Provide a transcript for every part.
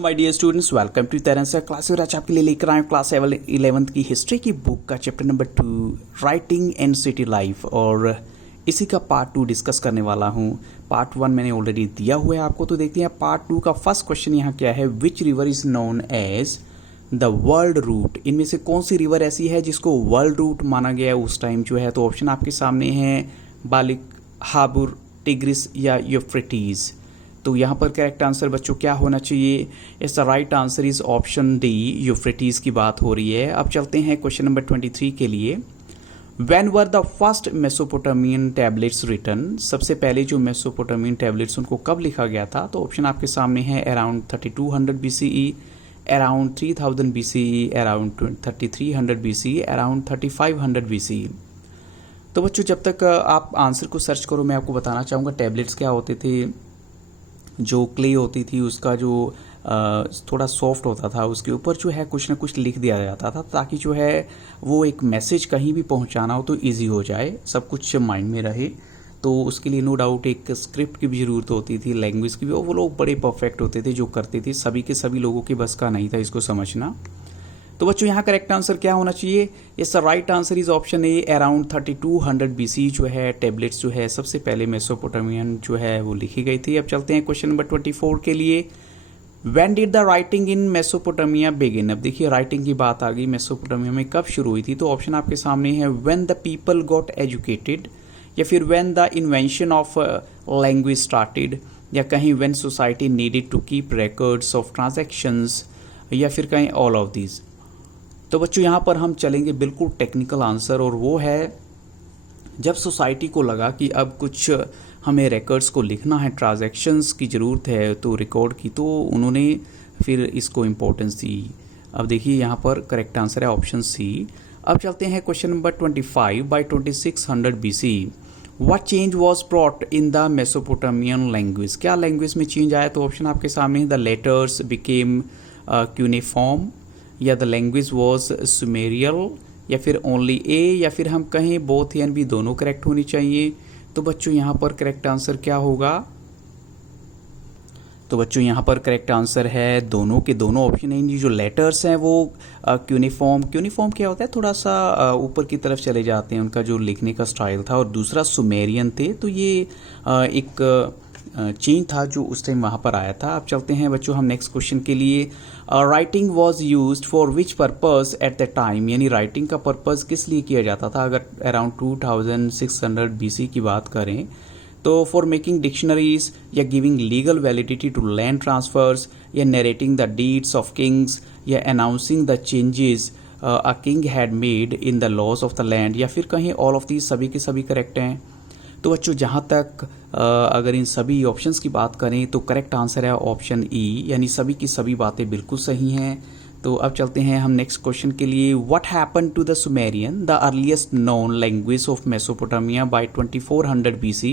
My dear students, welcome to तेरेंसा class. और आज आपके लिए लेकर आए क्लास 11th की हिस्ट्री की बुक का chapter number 2 writing and city life, और इसी का पार्ट 2 डिस्कस करने वाला हूँ। पार्ट 1 मैंने ऑलरेडी दिया हुआ है आपको, तो देखते हैं पार्ट 2 का फर्स्ट क्वेश्चन यहाँ क्या है। Which river is known as the world root? इनमें से कौन सी रिवर ऐसी है जिसको वर्ल्ड रूट माना गया है उस टाइम जो है? तो ऑप्शन आपके सामने हैं बालिक, हाबुर, टिग्रिस या यूफ्रेटीज। तो यहाँ पर करेक्ट आंसर बच्चों क्या होना चाहिए? इसका right answer is option D, Euphrates की बात हो रही है। अब चलते हैं क्वेश्चन नंबर 23 के लिए। When were the first Mesopotamian tablets written? सबसे पहले जो मेसोपोटामियन टैबलेट्स उनको कब लिखा गया था? तो ऑप्शन आपके सामने है around 3200 BCE, around 3000 BCE, around 3300 BCE, around 3500 BCE। तो बच्चों जब तक आप आंसर को सर्च करो, मैं आपको बताना चाहूँगा टैबलेट्स क्या होते थे। जो क्ले होती थी उसका जो थोड़ा सॉफ्ट होता था, उसके ऊपर जो है कुछ ना कुछ लिख दिया जाता था, ताकि जो है वो एक मैसेज कहीं भी पहुंचाना हो तो इजी हो जाए, सब कुछ माइंड में रहे। तो उसके लिए नो डाउट एक स्क्रिप्ट की भी ज़रूरत होती थी, लैंग्वेज की भी। वो लोग बड़े परफेक्ट होते थे जो करते थे, सभी के सभी लोगों के बस का नहीं था इसको समझना। तो बच्चों यहाँ करेक्ट आंसर क्या होना चाहिए? इसका right answer is option A, around 3200 BC जो है टैबलेट्स जो है सबसे पहले मेसोपोटामियन जो है वो लिखी गई थी। अब चलते हैं क्वेश्चन नंबर 24 के लिए। When did the writing in Mesopotamia begin? अब देखिए राइटिंग की बात आ गई, मेसोपोटामिया में कब शुरू हुई थी? तो ऑप्शन आपके सामने है when the people got educated, या फिर when the invention of language started, या कहीं when society needed to keep records of transactions, या फिर कहीं ऑल ऑफ दीज। तो बच्चों यहाँ पर हम चलेंगे बिल्कुल टेक्निकल आंसर, और वो है जब सोसाइटी को लगा कि अब कुछ हमें रिकॉर्ड्स को लिखना है, ट्रांजैक्शंस की ज़रूरत है तो रिकॉर्ड की, तो उन्होंने फिर इसको इम्पोर्टेंस दी। अब देखिए यहाँ पर करेक्ट आंसर है ऑप्शन सी। अब चलते हैं question number 25। By 2600 BC what change was brought in the Mesopotamian language? क्या लैंग्वेज में चेंज आया? तो ऑप्शन आपके सामने है द लेटर्स बिकेम क्यूनिफॉर्म, या द लैंग्वेज वॉज सुमेरियल, या फिर ओनली ए, या फिर हम कहें बोथ एंड भी दोनों करेक्ट होनी चाहिए। तो बच्चों यहाँ पर करेक्ट आंसर क्या होगा? तो बच्चों यहाँ पर करेक्ट आंसर है दोनों के दोनों ऑप्शन है। जो लेटर्स हैं वो क्यूनिफॉर्म क्या होता है, थोड़ा सा ऊपर की तरफ चले जाते हैं, उनका जो लिखने का स्टाइल था, और दूसरा सुमेरियन थे। तो ये एक चेंज था जो उस टाइम वहाँ पर आया था। अब चलते हैं बच्चों हम नेक्स्ट क्वेश्चन के लिए। Writing was used for which purpose at the time? यानी राइटिंग का पर्पस किस लिए किया जाता था? अगर अराउंड 2600 BC की बात करें तो फॉर मेकिंग डिक्शनरीज, या giving legal validity to land transfers, या narrating the deeds of kings, या announcing the changes a king had made in the laws of the land, या फिर कहीं ऑल ऑफ दीज सभी के सभी करेक्ट हैं। तो बच्चों जहाँ तक अगर इन सभी ऑप्शंस की बात करें तो करेक्ट आंसर है ऑप्शन ई, यानी सभी की सभी बातें बिल्कुल सही हैं। तो अब चलते हैं हम नेक्स्ट क्वेश्चन के लिए। What happen to the Sumerian, the earliest known language of Mesopotamia by 2400 BC?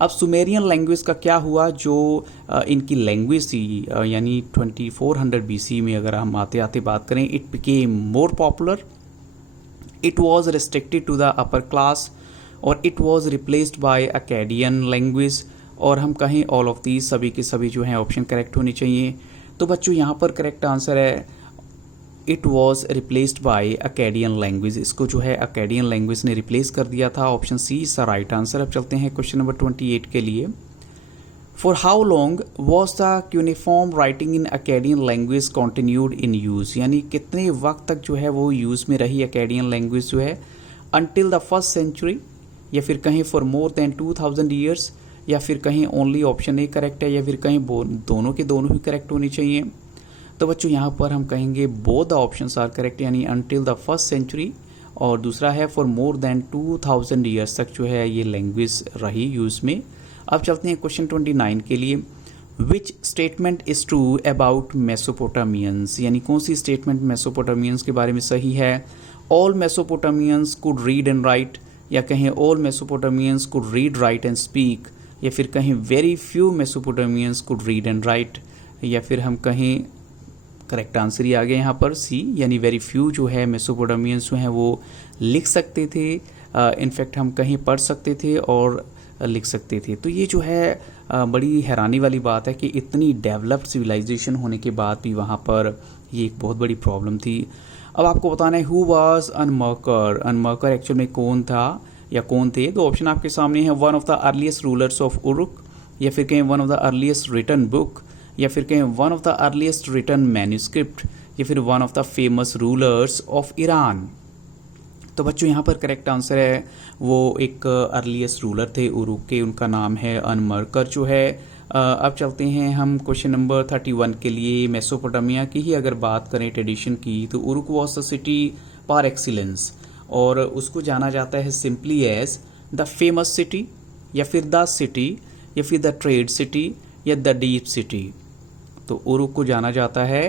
अब सुमेरियन लैंग्वेज का क्या हुआ? जो इनकी लैंग्वेज थी यानी 2400 BC में अगर हम आते आते बात करें, it became more popular, it was restricted to the upper class, और it was replaced by Akkadian language, और हम कहें ऑल ऑफ दीज सभी के सभी जो हैं ऑप्शन करेक्ट होने चाहिए। तो बच्चों यहाँ पर करेक्ट आंसर है it was replaced by Akkadian language. इसको जो है अकेडियन लैंग्वेज ने रिप्लेस कर दिया था। Option C is the right answer. अब चलते हैं क्वेश्चन नंबर 28 के लिए। For how long was the cuneiform writing in Akkadian language continued in use? यानी कितने वक्त तक जो है वो यूज़ में रही अकेडियन लैंग्वेज जो है? अनटिल द फर्स्ट सेंचुरी, या फिर कहीं फॉर मोर देन 2000 ईयर्स, या फिर कहीं ओनली ऑप्शन ए करेक्ट है, या फिर कहीं दोनों के दोनों ही करेक्ट होनी चाहिए। तो बच्चों यहाँ पर हम कहेंगे both the options are correct, यानी अनटिल द फर्स्ट सेंचुरी, और दूसरा है फॉर मोर देन 2000 ईयर्स तक जो है ये लैंग्वेज रही यूज़ में। अब चलते हैं क्वेश्चन 29 के लिए। Which statement is true about मेसोपोटामियंस? यानी कौन सी स्टेटमेंट मेसोपोटामियंस के बारे में सही है? All मेसोपोटामियंस could read and right, या कहीं all मेसोपोटामियंस could read write and speak, या फिर कहीं very few मेसोपोटामियंस could read and right, या फिर हम कहें करेक्ट आंसर ही आ गया यहाँ पर सी, यानी वेरी फ्यू जो है मेसोपोटामियंस जो हैं वो लिख सकते थे, इनफैक्ट हम कहीं पढ़ सकते थे, और लिख सकते थे। तो ये जो है बड़ी हैरानी वाली बात है कि इतनी डेवलप्ड सिविलाइजेशन होने के बाद भी वहाँ पर ये एक बहुत बड़ी प्रॉब्लम थी। अब आपको बताना है हु वाज अनमर्कर। अनमर्कर एक्चुअल में कौन था या कौन थे। तो ऑप्शन आपके सामने है one of the earliest rulers of Uruk, या फिर कहें one of the earliest written book, या फिर कहें one of the earliest written manuscript, या फिर one of the famous rulers of Iran. तो बच्चों यहाँ पर करेक्ट आंसर है वो एक अर्लीस्ट रूलर थे उरुक के, उनका नाम है अनमर्कर जो है। अब चलते हैं हम क्वेश्चन नंबर 31 के लिए। मेसोपोटामिया की ही अगर बात करें ट्रेडिशन की, तो Uruk was the city par excellence, और उसको जाना जाता है simply as the famous city, या फिर द सिटी, या फिर द ट्रेड सिटी, या द डीप सिटी। तो उरुक को जाना जाता है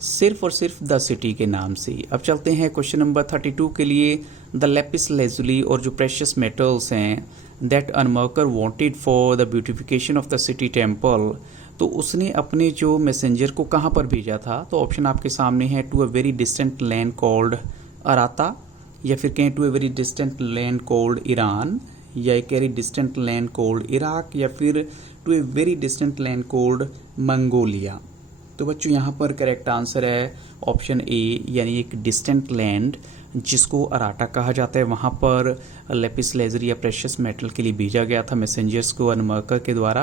सिर्फ और सिर्फ द सिटी के नाम से। अब चलते हैं क्वेश्चन नंबर 32 के लिए। द लेपिस लेजुली और जो प्रेशियस मेटल्स हैं that Enmerkar wanted for the beautification of the city temple, तो उसने अपने जो मैसेंजर को कहाँ पर भेजा था। तो ऑप्शन आपके सामने है to a very distant land called Aratta, या फिर कहें to a very distant land called Iran, या एक very distant land called Iraq, या फिर to a very distant land called Mongolia. तो बच्चों यहाँ पर करेक्ट आंसर है ऑप्शन ए, यानी एक डिस्टेंट लैंड जिसको अराटा कहा जाता है, वहाँ पर लेपिस लेजरी या प्रेशियस मेटल के लिए भेजा गया था मैसेंजर्स को अनमर्कर के द्वारा।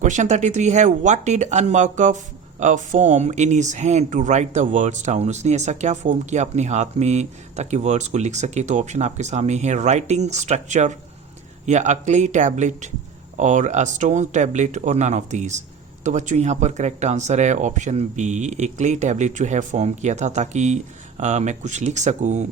क्वेश्चन 33 है what did Enmerkar form in his hand to write the words down. उसने ऐसा क्या फॉर्म किया अपने हाथ में ताकि वर्ड्स को लिख सके। तो ऑप्शन आपके सामने है राइटिंग स्ट्रक्चर, या अ क्ले टैबलेट, और अ स्टोन टैबलेट, और नन ऑफ दीज। तो बच्चों यहाँ पर करेक्ट आंसर है ऑप्शन बी, एक क्ले टैबलेट जो है फॉर्म किया था ताकि मैं कुछ लिख सकूँ।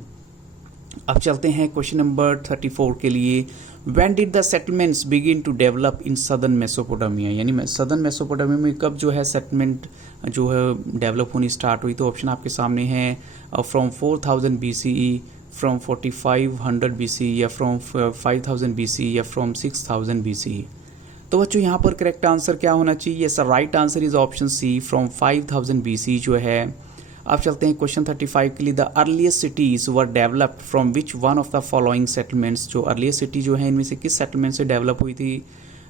अब चलते हैं क्वेश्चन नंबर 34 के लिए। When did the settlements begin to develop in southern Mesopotamia, यानी सदर्न मेसोपोटामिया में कब जो है सेटलमेंट जो है डेवलप होनी स्टार्ट हुई। तो ऑप्शन आपके सामने है फ्रॉम 4000 BCE, फ्रॉम 4500 BCE, या फ्रॉम 5000 BCE, या फ्रॉम 6000 BCE। तो बच्चों यहाँ पर करेक्ट आंसर क्या होना चाहिए। Yes, right answer is option C, from 5000 BCE जो है। अब चलते हैं क्वेश्चन 35 के लिए। The earliest cities were developed from which one of the following settlements. जो अर्लीस्ट सिटी जो है इनमें से किस सेटलमेंट से डेवलप हुई थी।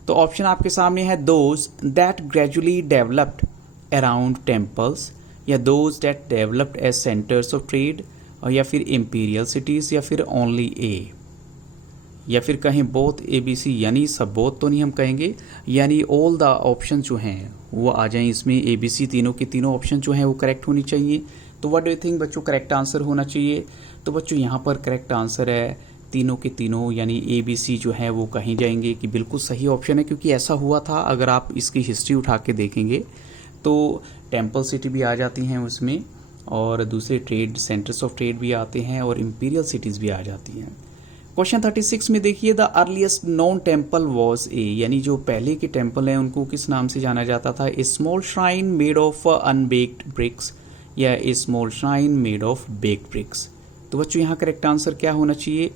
तो ऑप्शन आपके सामने है those that gradually developed around temples, या those that developed as centres of trade, और या फिर इंपीरियल सिटीज, या फिर ओनली ए, या फिर कहें बोथ ABC, यानी सब बोथ तो नहीं हम कहेंगे, यानी ऑल द ऑप्शन जो हैं वो आ जाएं इसमें। ABC तीनों के तीनों ऑप्शन जो हैं वो करेक्ट होनी चाहिए। तो व्हाट डू यू थिंक बच्चों करेक्ट आंसर होना चाहिए। तो बच्चों यहाँ पर करेक्ट आंसर है तीनों के तीनों, यानी ABC जो है वो कहीं जाएंगे कि बिल्कुल सही ऑप्शन है, क्योंकि ऐसा हुआ था। अगर आप इसकी हिस्ट्री उठा के देखेंगे तो टेम्पल सिटी भी आ जाती हैं उसमें, और दूसरे ट्रेड सेंटर्स ऑफ ट्रेड भी आते हैं, और इंपीरियल सिटीज़ भी आ जाती हैं। क्वेश्चन 36 में देखिए the earliest known temple was a, यानी जो पहले के टेम्पल हैं उनको किस नाम से जाना जाता था। A small shrine made of unbaked bricks, या a small shrine made of baked bricks. तो बच्चों यहाँ करेक्ट आंसर क्या होना चाहिए।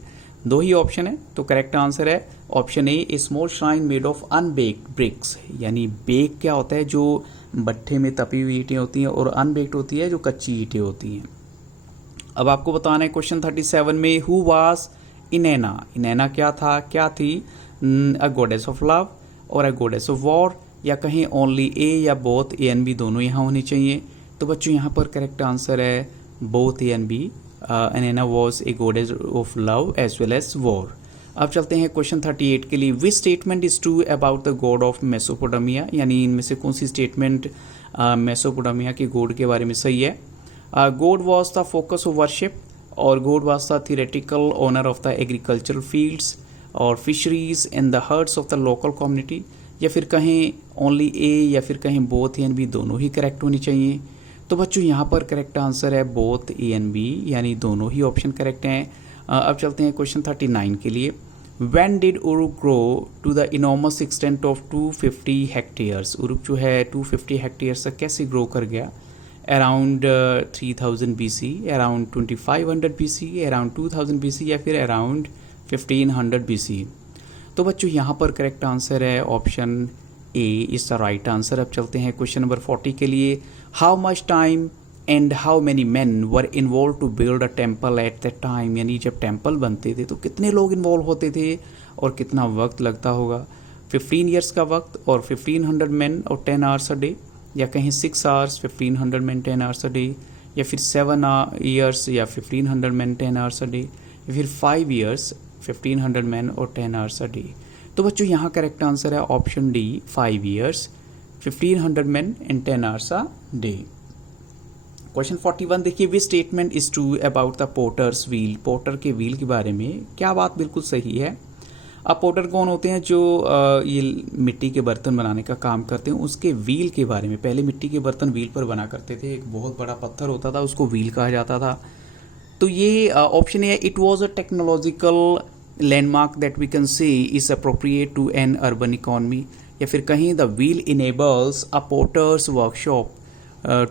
दो ही ऑप्शन है, तो करेक्ट आंसर है option a small shrine made of unbaked bricks. यानी बेक क्या होता है, जो भट्ठे में तपी हुई ईंटें होती हैं, और अनबेक्ड होती है जो कच्ची ईंटें होती हैं। अब आपको बताना है क्वेश्चन 37 में हु वाज इनैना। इनैना क्या था, क्या थी। अ गॉडेस ऑफ लव, और अ गॉडेस ऑफ वॉर, या कहीं ओनली ए, या बोथ ए एंड बी दोनों यहाँ होनी चाहिए। तो बच्चों यहाँ पर करेक्ट आंसर है both A and B. Inanna was a goddess of love as well as war. अब चलते हैं क्वेश्चन 38 के लिए। Which statement is true about the god of Mesopotamia, यानी इनमें से कौन सी स्टेटमेंट मेसोपोटामिया के गॉड के बारे में सही है। God was the focus of worship, और god was the theoretical owner of the agricultural fields और fisheries and the hearts of the local community, या फिर कहें ओनली ए, या फिर कहें बोथ ए एंड बी दोनों ही करेक्ट होनी चाहिए। तो बच्चों यहाँ पर करेक्ट आंसर है बोथ ए एंड बी, यानी दोनों ही ऑप्शन करेक्ट हैं। अब चलते हैं क्वेश्चन 39 के लिए। When did Uruk grow to the enormous extent of 250 hectares. Uruk जो है 250 हेक्टेयर्स तक कैसे ग्रो कर गया। Around 3000 BC, around 2500 BC, around 2000 BC, या फिर अराउंड 1500 BC। तो बच्चों यहाँ पर करेक्ट आंसर है option A is the right answer. अब चलते हैं क्वेश्चन नंबर 40 के लिए। How much time and how many man were involve to build a temple at that time, यानी जब टेम्पल बनते थे तो कितने लोग इन्वॉल्व होते थे, और कितना वक्त लगता होगा। 15 ईयर्स का वक्त और 1500 मैन और 10 आवर्स अ डे, या कहीं 6 hours 1500 man 10 hours a day, या फिर 7 ईयर्स या 1500 मैन 10 आवर्स अ डे, या फिर 5 ईयर्स 1500 मैन और 10 आवर्स अ डे। तो बच्चों यहाँ करेक्ट आंसर है option D 5 years 1500 man and 10 hours a day. Question 41 देखिए, विच statement is true about the porters wheel. Porter के व्हील के बारे में क्या बात बिल्कुल सही है। अब पोर्टर कौन होते हैं? जो ये मिट्टी के बर्तन बनाने का काम करते हैं, उसके व्हील के बारे में। पहले मिट्टी के बर्तन व्हील पर बना करते थे, एक बहुत बड़ा पत्थर होता था, उसको व्हील कहा जाता था। तो ये ऑप्शन है, it was a technological landmark that we can say is appropriate to an urban economy, या फिर कहीं the wheel enables a porter's workshop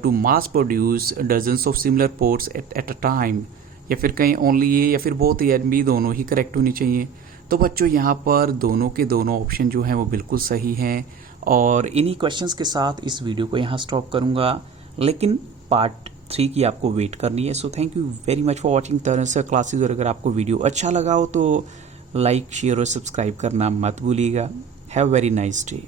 to mass produce dozens of similar ports at a time, या फिर कहीं only ये, या फिर both and B, दोनों ही करेक्ट होनी चाहिए। तो बच्चों यहाँ पर दोनों के दोनों ऑप्शन जो हैं वो बिल्कुल सही हैं। और इन्हीं क्वेश्चंस के साथ इस वीडियो को यहाँ स्टॉप करूँगा, लेकिन पार्ट 3 की आपको वेट करनी है। So thank you very much for watching Taran sir classes. और अगर आपको वीडियो अच्छा लगा हो तो लाइक, शेयर और सब्सक्राइब करना मत भूलिएगा। Have very nice day.